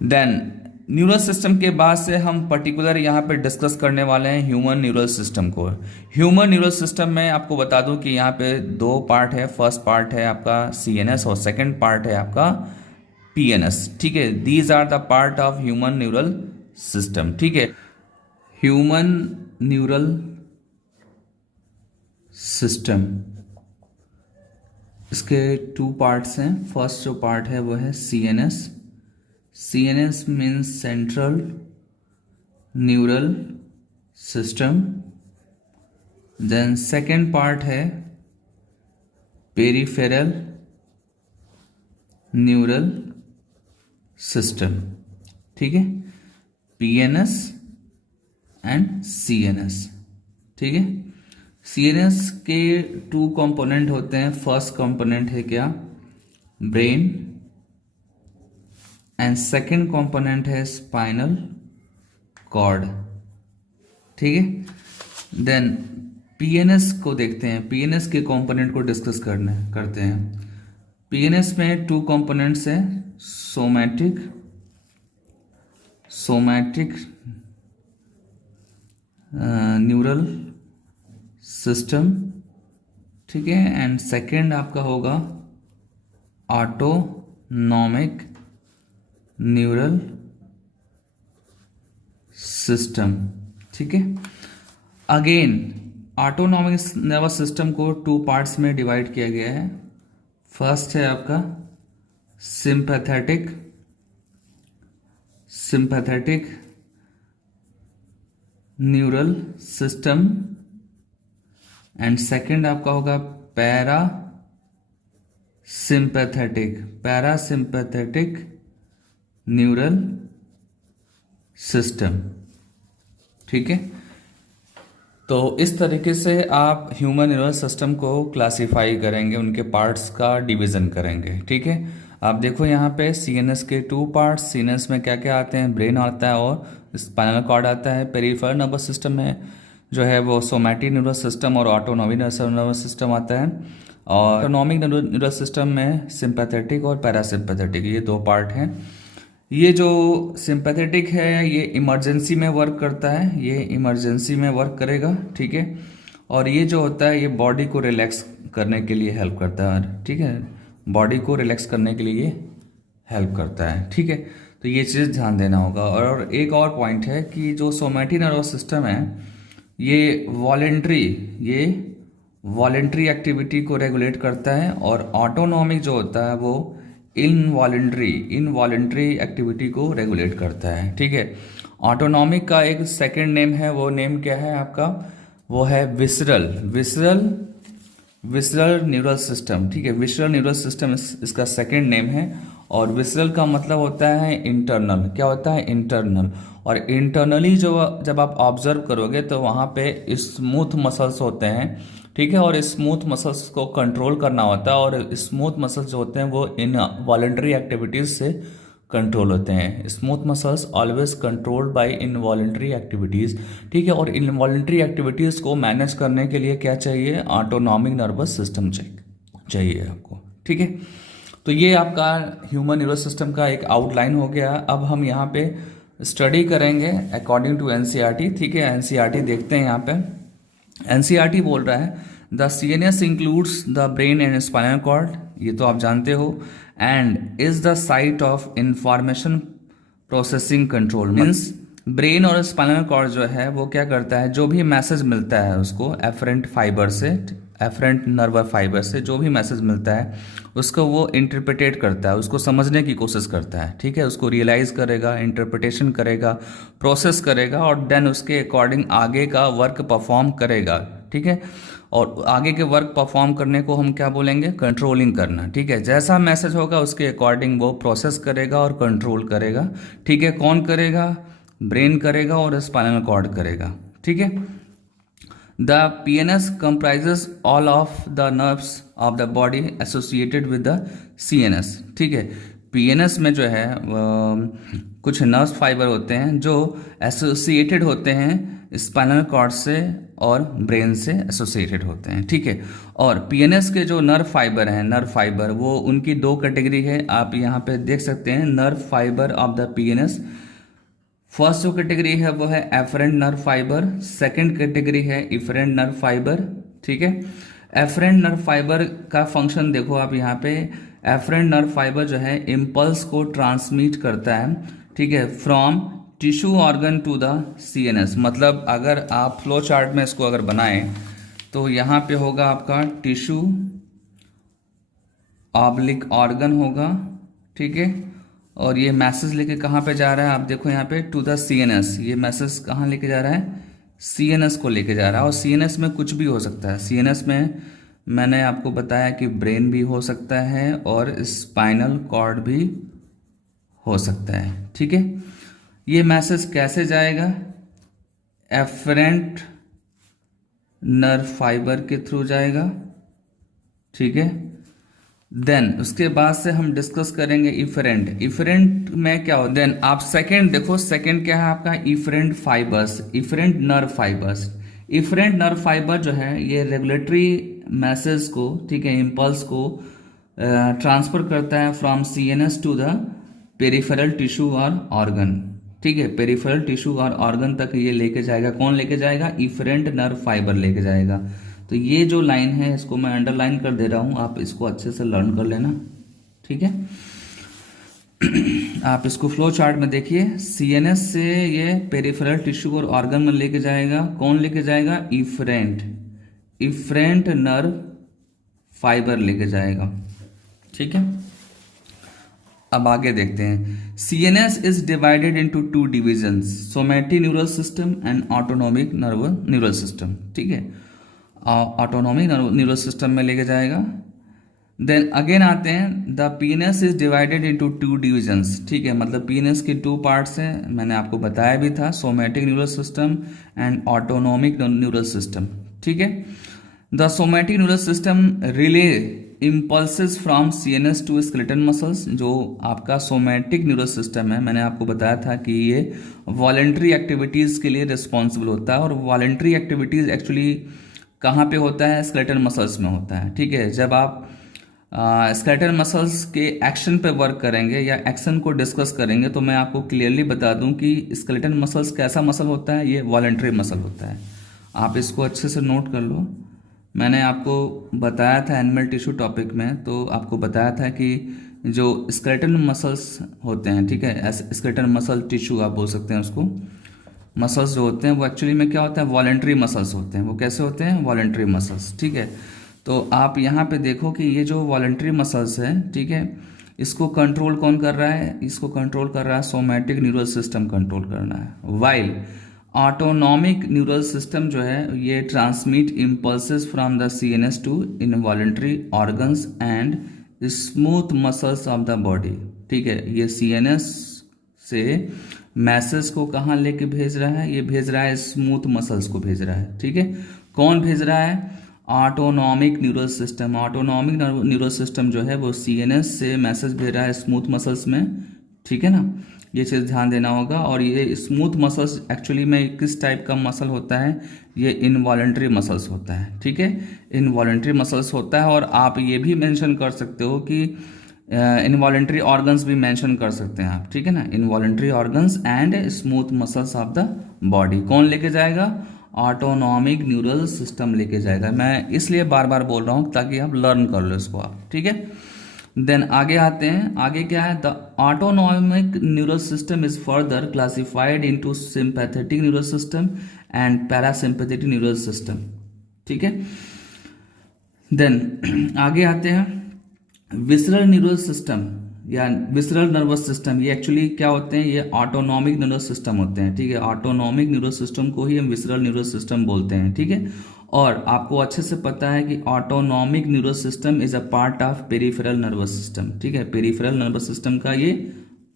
Then neural system के बाद से हम पर्टिकुलर यहाँ पे डिस्कस करने वाले हैं ह्यूमन न्यूरल सिस्टम को। ह्यूमन न्यूरल सिस्टम में आपको बता दूं कि यहाँ पे दो पार्ट है। फर्स्ट पार्ट है आपका सीएनएस और सेकंड पार्ट है आपका पीएनएस। ठीक है, these are the part of human neural system. ठीक है, ह्यूमन न्यूरल सिस्टम, इसके टू पार्ट्स हैं। फर्स्ट जो पार्ट है वो है CNS. CNS means central neural system. Then second part है peripheral neural system. ठीक है, PNS and CNS। ठीक है, CNS के टू कंपोनेंट होते हैं। फर्स्ट कंपोनेंट है क्या, ब्रेन, एंड सेकेंड कंपोनेंट है स्पाइनल कॉर्ड। ठीक है, देन पीएनएस को देखते हैं। पीएनएस के कंपोनेंट को डिस्कस करते हैं। पीएनएस में टू कंपोनेंट्स हैं, सोमैटिक न्यूरल सिस्टम। ठीक है, एंड सेकेंड आपका होगा ऑटोनॉमिक न्यूरल सिस्टम। ठीक है, अगेन ऑटोनॉमिक नर्वस सिस्टम को टू पार्ट्स में डिवाइड किया गया है। फर्स्ट है आपका sympathetic neural system and second आपका होगा पैरासिम्पैथेटिक न्यूरल सिस्टम। ठीक है, तो इस तरीके से आप ह्यूमन न्यूरल सिस्टम को क्लासिफाई करेंगे, उनके पार्ट्स का डिवीजन करेंगे। ठीक है, आप देखो यहाँ पे सीएनएस के टू पार्ट्स। सीएनएस में क्या क्या आते हैं, ब्रेन आता है और स्पाइनल कॉर्ड आता है। पेरिफेरल नर्वस सिस्टम में जो है वो सोमैटिक न्यूरल सिस्टम और ऑटोनॉमिक नर्वस सिस्टम आता है। और ऑटोनॉमिक न्यूरल सिस्टम में सिंपैथेटिक और पैरासिम्पैथेटिक, ये दो पार्ट हैं। ये जो सिंपैथेटिक है ये इमरजेंसी में वर्क करता है, ये इमरजेंसी में वर्क करेगा। ठीक है, और ये जो होता है ये बॉडी को रिलैक्स करने के लिए हेल्प करता है। ठीक है, बॉडी को रिलैक्स करने के लिए ये हेल्प करता है। ठीक है, तो ये चीज़ ध्यान देना होगा। और एक और पॉइंट है कि जो सोमैटिक नर्वस सिस्टम है ये वॉलेंट्री एक्टिविटी को रेगुलेट करता है, और ऑटोनॉमिक जो होता है वो इनवॉलेंट्री एक्टिविटी को रेगुलेट करता है। ठीक है, ऑटोनॉमिक का एक सेकंड नेम है, वो नेम क्या है आपका, वो है विसरल न्यूरल सिस्टम। ठीक है, विसरल न्यूरल सिस्टम इसका सेकंड नेम है। और विसरल का मतलब होता है इंटरनल। क्या होता है, इंटरनल। और इंटरनली जब आप ऑब्जर्व करोगे तो वहाँ पे स्मूथ मसल्स होते हैं। ठीक है, और स्मूथ मसल्स को कंट्रोल करना होता है, और स्मूथ मसल्स जो होते हैं वो इन वॉलंटरी एक्टिविटीज से कंट्रोल होते हैं। Smooth muscles always controlled by involuntary activities. ठीक है, और इनवॉलंटरी एक्टिविटीज को मैनेज करने के लिए क्या चाहिए, ऑटोनॉमिक नर्वस सिस्टम चाहिए आपको। ठीक है, तो ये आपका ह्यूमन न्यूरल सिस्टम का एक आउटलाइन हो गया। अब हम यहाँ पे स्टडी करेंगे अकॉर्डिंग टू एनसीईआरटी। ठीक है, एनसीईआरटी देखते हैं। यहाँ पे एनसीईआरटी बोल रहा है the CNS includes the brain and spinal cord, ये तो आप जानते हो, and is the site of information processing control. Means brain और स्पाइनल कॉर्ड जो है वो क्या करता है, जो भी मैसेज मिलता है उसको एफरेंट नर्व फाइबर से जो भी मैसेज मिलता है उसको वो इंटरप्रिटेट करता है, उसको समझने की कोशिश करता है। ठीक है, उसको रियलाइज करेगा, इंटरप्रिटेशन करेगा, प्रोसेस करेगा, और देन उसके अकॉर्डिंग आगे का वर्क परफॉर्म करेगा। ठीक है, और आगे के वर्क परफॉर्म करने को हम क्या बोलेंगे, कंट्रोलिंग करना। ठीक है, जैसा मैसेज होगा उसके अकॉर्डिंग वो प्रोसेस करेगा और कंट्रोल करेगा। ठीक है, कौन करेगा, ब्रेन करेगा और स्पाइनल कॉर्ड करेगा। ठीक है, the PNS comprises all of the nerves of the body associated with the CNS। ठीक है, पीएनएस में जो है कुछ नर्व फाइबर होते हैं जो एसोसिएटेड होते हैं स्पाइनल कॉर्ड से और ब्रेन से एसोसिएटेड होते हैं, ठीक है। और पीएनएस के जो नर्व फाइबर हैं, नर्व फाइबर, वो उनकी दो कैटेगरी है, आप यहाँ पे देख सकते हैं nerve fibre of the PNS. First जो कैटेगरी है वो है afferent nerve fibre, second category है इफरेंट नर्व फाइबर, ठीक है। एफरेंट नर्व फाइबर का फंक्शन देखो आप यहाँ पे, एफरेंट नर्व फाइबर जो है इम्पल्स को ट्रांसमिट करता है, ठीक है, from tissue organ to the CNS. मतलब अगर आप फ्लो चार्ट में इसको अगर बनाएं तो यहाँ पे होगा आपका टिश्यू ऑब्लिक ऑर्गन होगा, ठीक है। और ये मैसेज लेके कहाँ पे जा रहा है, आप देखो यहाँ पे टू द सीएनएस। ये मैसेज कहाँ लेके जा रहा है, सीएनएस को लेके जा रहा है। और सीएनएस में कुछ भी हो सकता है। सीएनएस में मैंने आपको बताया कि ब्रेन भी हो सकता है और स्पाइनल कॉर्ड भी हो सकता है, ठीक है। ये मैसेज कैसे जाएगा, एफरेंट नर्व फाइबर के थ्रू जाएगा, ठीक है। देन उसके बाद से हम डिस्कस करेंगे इफरेंट। इफरेंट में क्या हो, देन आप सेकंड देखो, सेकंड क्या है आपका, efferent fibres, efferent nerve fibres. Efferent nerve fibre जो है ये रेगुलेटरी मैसेज को, ठीक है, इम्पल्स को ट्रांसफर करता है from CNS to the peripheral tissue और ऑर्गन, ठीक है। पेरिफेरल टिश्यू और ऑर्गन तक ये लेके जाएगा। कौन लेके जाएगा, इफरेंट नर्व फाइबर लेके जाएगा। तो ये जो लाइन है इसको मैं अंडरलाइन कर दे रहा हूं, आप इसको अच्छे से लर्न कर लेना, ठीक है। आप इसको फ्लो चार्ट में देखिए, सीएनएस से ये पेरिफेरल टिश्यू और ऑर्गन में लेके जाएगा। कौन लेके जाएगा, इफरेंट, इफरेंट नर्व फाइबर लेके जाएगा, ठीक है। अब आगे देखते हैं। CNS is divided into two divisions, somatic neural system and autonomic neural system, ठीक है। ऑटोनोमिक न्यूरल सिस्टम में लेके जाएगा। देन अगेन आते हैं, the PNS is divided into two divisions, ठीक है। मतलब पीएनएस के टू पार्ट्स हैं, मैंने आपको बताया भी था, somatic neural system and autonomic neural system, ठीक है। The somatic neural system relay impulses from CNS to skeleton muscles. जो आपका सोमैटिक न्यूरल सिस्टम है, मैंने आपको बताया था कि ये वॉलेंट्री एक्टिविटीज के लिए रिस्पॉन्सिबल होता है। और वॉलेंट्री एक्टिविटीज एक्चुअली कहाँ पे होता है, स्केलेटन मसल्स में होता है, ठीक है। जब आप स्केलेटन मसल्स के एक्शन पे वर्क करेंगे या एक्शन को डिस्कस करेंगे तो मैं आपको क्लियरली बता दूं कि स्केलेटन मसल्स कैसा मसल होता है, ये वॉलेंट्री मसल होता है। आप इसको अच्छे से नोट कर लो। मैंने आपको बताया था एनिमल टिश्यू टॉपिक में, तो आपको बताया था कि जो स्केलेटन मसल्स होते हैं, ठीक है, स्केलेटन मसल टिश्यू आप बोल सकते हैं उसको, मसल्स जो होते हैं वो एक्चुअली में क्या होता है, वॉलेंट्री मसल्स होते हैं। वो कैसे होते हैं, वॉलेंट्री मसल्स, ठीक है। तो आप यहाँ पे देखो कि ये जो वॉलेंट्री मसल्स है, ठीक है, इसको कंट्रोल कौन कर रहा है, इसको कंट्रोल कर रहा है सोमैटिक न्यूरल सिस्टम कंट्रोल करना है। वाइल ऑटोनॉमिक न्यूरल सिस्टम जो है ये transmit impulses from the CNS to involuntary organs and smooth muscles of the body, ठीक है। ये सीएनएस से मैसेज को कहाँ लेके भेज रहा है, ये भेज रहा है स्मूथ मसल्स को भेज रहा है, ठीक है। कौन भेज रहा है, autonomic neural system. Autonomic neural system जो है वो सीएनएस से मैसेज भेज रहा है स्मूथ मसल्स में, ठीक है ना। ये चीज़ ध्यान देना होगा। और ये स्मूथ मसल्स एक्चुअली में किस टाइप का मसल होता है, ये इनवॉलेंट्री मसल्स होता है, ठीक है, इनवॉलेंट्री मसल्स होता है। और आप ये भी मेंशन कर सकते हो कि इनवॉलेंट्री ऑर्गन्स भी मेंशन कर सकते हैं आप, ठीक है ना, involuntary organs and smooth muscles of the body. कौन लेके जाएगा, ऑटोनॉमिक न्यूरल सिस्टम लेके जाएगा। मैं इसलिए बार बार बोल रहा हूँ ताकि आप लर्न कर लो इसको आप, ठीक है। देन आगे आते हैं, आगे क्या है, the autonomic neural system is further classified into sympathetic neural system and parasympathetic neural system, ठीक है। देन आगे आते हैं, विसरल न्यूरल सिस्टम या विसरल नर्वस सिस्टम। ये एक्चुअली क्या होते हैं, ये ऑटोनॉमिक न्यूरल सिस्टम होते हैं, ठीक है। ऑटोनॉमिक न्यूरल सिस्टम को ही हम विसरल न्यूरल सिस्टम बोलते हैं, ठीक है। और आपको अच्छे से पता है कि autonomic neural system is a part of peripheral nervous system, ठीक है। पेरिफेरल नर्वस सिस्टम का ये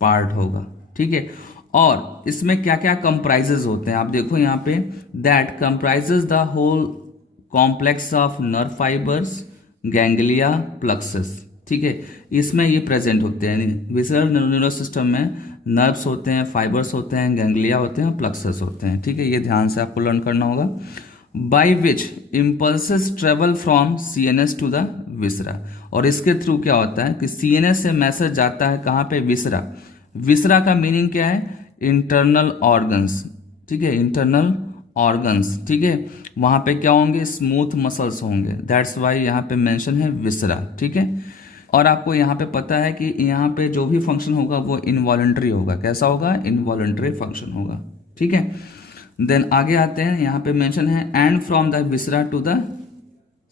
पार्ट होगा, ठीक है। और इसमें क्या क्या कंप्राइजेज होते हैं आप देखो यहाँ पे, that comprises the whole complex of nerve fibres, ganglia, plexus, ठीक है, इसमें ये प्रेजेंट होते हैं। विसरल नर्वस सिस्टम में नर्व्स होते हैं, फाइबर्स होते हैं, गैंग्लिया होते हैं और प्लक्सस होते हैं। ठीक है, ये ध्यान से आपको लर्न करना होगा। By which impulses travel from CNS to the viscera, और इसके थ्रू क्या होता है कि सीएनएस से मैसेज जाता है कहाँ पे, विसरा। विसरा का मीनिंग क्या है, इंटरनल ऑर्गन्स। ठीक है, इंटरनल ऑर्गन्स। ठीक है, वहां पे क्या होंगे, स्मूथ मसल्स होंगे, दैट्स वाई यहाँ पे मेंशन है विसरा। ठीक है, और आपको यहाँ पे पता है कि यहाँ पे जो भी फंक्शन होगा वो इनवॉलंटरी होगा। कैसा होगा, इनवॉलंटरी फंक्शन होगा। ठीक है, देन आगे आते हैं, यहाँ पे मेंशन है and from the viscera to the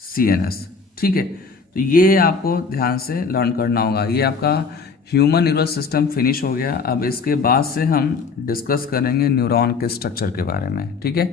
CNS. ठीक है, तो ये आपको ध्यान से लर्न करना होगा। ये आपका ह्यूमन नर्वस सिस्टम फिनिश हो गया। अब इसके बाद से हम डिस्कस करेंगे न्यूरॉन के स्ट्रक्चर के बारे में। ठीक है।